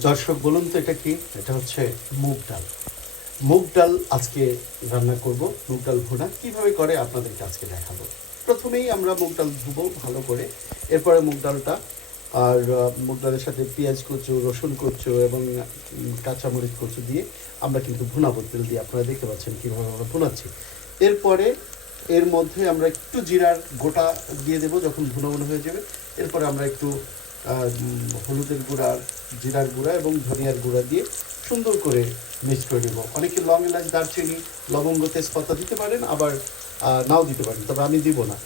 দর্শক, বলুন তো এটা কি? এটা হচ্ছে মুগ ডাল। মুগ ডাল আজকে রান্না করব, মুগ ডাল ভুনা। কীভাবে করে আপনাদেরকে আজকে দেখাবো? প্রথমেই আমরা মুগ ডাল ধুবো ভালো করে। এরপরে মুগ ডালটা, আর মুগ ডালের সাথে পেঁয়াজ কুচু, রসুন কুচু এবং কাঁচামরিচ কুচু দিয়ে আমরা কিন্তু ভুনাবো তেল দিয়ে আপনারা দেখতে পাচ্ছেন কীভাবে আমরা ভুনাচ্ছি। এরপরে এর মধ্যে আমরা একটু জিরার গোটা দিয়ে দেবো যখন ভুনো হয়ে যাবে। এরপরে আমরা একটু হলুদের গুঁড়া, জিরার গুঁড়া এবং ধনিয়ার গুঁড়া দিয়ে সুন্দর করে মিক্স করে নেব। অনেকে লং এলাচ, দারচিনি, লবঙ্গ, তেজপাতা দিতে পারেন, আবার নাও দিতে পারেন, তবে আমি দিব না।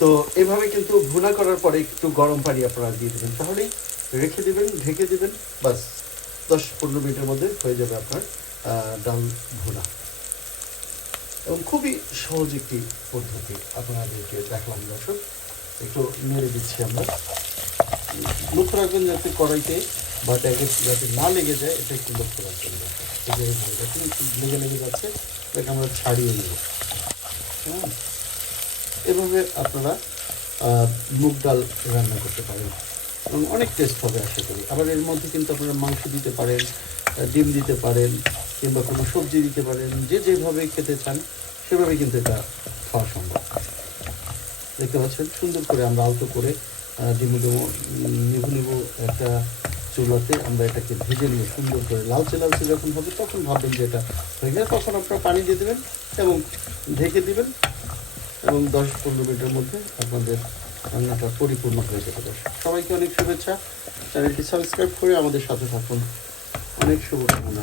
তো এভাবে কিন্তু ভুনা করার পরে একটু গরম পানি আপনারা দিয়ে দেবেন। তাহলেই রেখে দেবেন, ঢেকে দেবেন, বাস দশ পনেরো মিনিটের মধ্যে হয়ে যাবে আপনার ডাল ভুনা। এবং খুবই সহজ একটি পদ্ধতি আপনাদেরকে দেখলাম দর্শক। একটু মেরে দিচ্ছি আমরা। লক্ষ্য রাখবেন যাতে কড়াইতে ট্যাগে যাতে না লেগে যায়, এটা একটু লক্ষ্য রাখবেন। এই যে একটু লেগে লেগে যাচ্ছে, এটাকে আমরা ছাড়িয়ে নেব। হ্যাঁ? এভাবে আপনারা মুগ ডাল রান্না করতে পারেন। এবং অনেক টেস্ট হবে আশা করি। আবার এর মধ্যে কিন্তু আপনারা মাংস দিতে পারেন ডিম দিতে পারেন, কিংবা কোনো সবজি দিতে পারেন, যে যেভাবে খেতে চান, সেভাবে কিন্তু এটা খাওয়া সম্ভব। দেখতে পাচ্ছেন? সুন্দর করে আমরা আলতো করে আহ, ডিমু ডিমু উম, নিভু নিভু একটা চুলাতে। আমরা এটাকে ভেজে নিয়ে সুন্দর করে লালচে লালচে যখন হবে তখন ভাববেন যে এটা হয়ে গেছে তখন আপনারা পানি দিয়ে দেবেন এবং ঢেকে দিবেন এবং দশ পনেরো মিনিটের মধ্যে আপনাদের রান্নাটা পরিপূর্ণ হয়ে যেতে পারে সবাইকে অনেক শুভেচ্ছা। চ্যানেলটি সাবস্ক্রাইব করে আমাদের সাথে থাকুন। অনেক শুভকামনা।